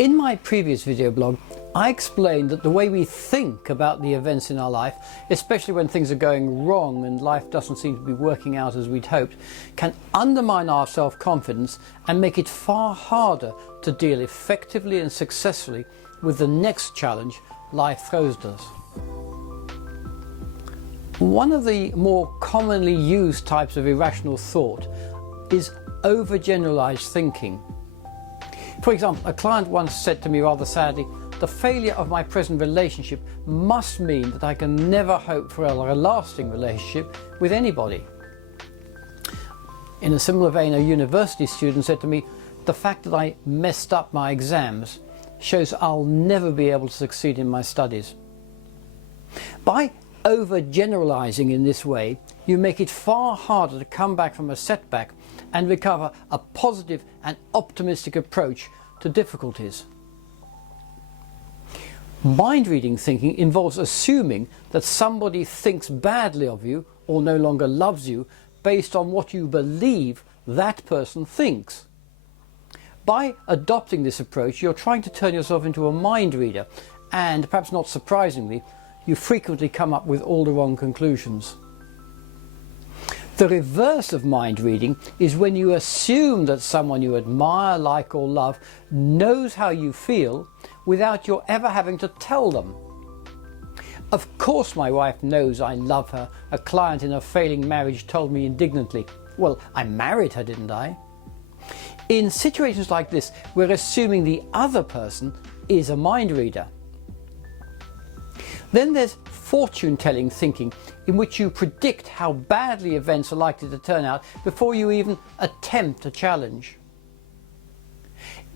In my previous video blog, I explained that the way we think about the events in our life, especially when things are going wrong and life doesn't seem to be working out as we'd hoped, can undermine our self-confidence and make it far harder to deal effectively and successfully with the next challenge life throws at us. One of the more commonly used types of irrational thought is overgeneralized thinking. For example, a client once said to me rather sadly, "The failure of my present relationship must mean that I can never hope for a lasting relationship with anybody." In a similar vein, a university student said to me, "The fact that I messed up my exams shows I'll never be able to succeed in my studies." By overgeneralizing in this way, you make it far harder to come back from a setback and recover a positive and optimistic approach to difficulties. Mind-reading thinking involves assuming that somebody thinks badly of you or no longer loves you based on what you believe that person thinks. By adopting this approach, you're trying to turn yourself into a mind reader, and perhaps not surprisingly, you frequently come up with all the wrong conclusions. The reverse of mind reading is when you assume that someone you admire, like or love knows how you feel without your ever having to tell them. "Of course my wife knows I love her," a client in a failing marriage told me indignantly. "Well, I married her, didn't I?" In situations like this, we're assuming the other person is a mind reader. Then there's fortune-telling thinking, in which you predict how badly events are likely to turn out before you even attempt a challenge.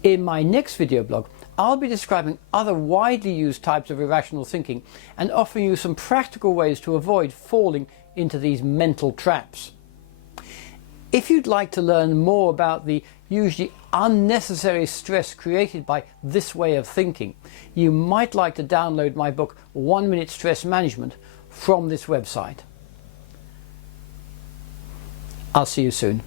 In my next video blog, I'll be describing other widely used types of irrational thinking and offering you some practical ways to avoid falling into these mental traps. If you'd like to learn more about the usually unnecessary stress created by this way of thinking, you might like to download my book 1 Minute Stress Management from this website. I'll see you soon.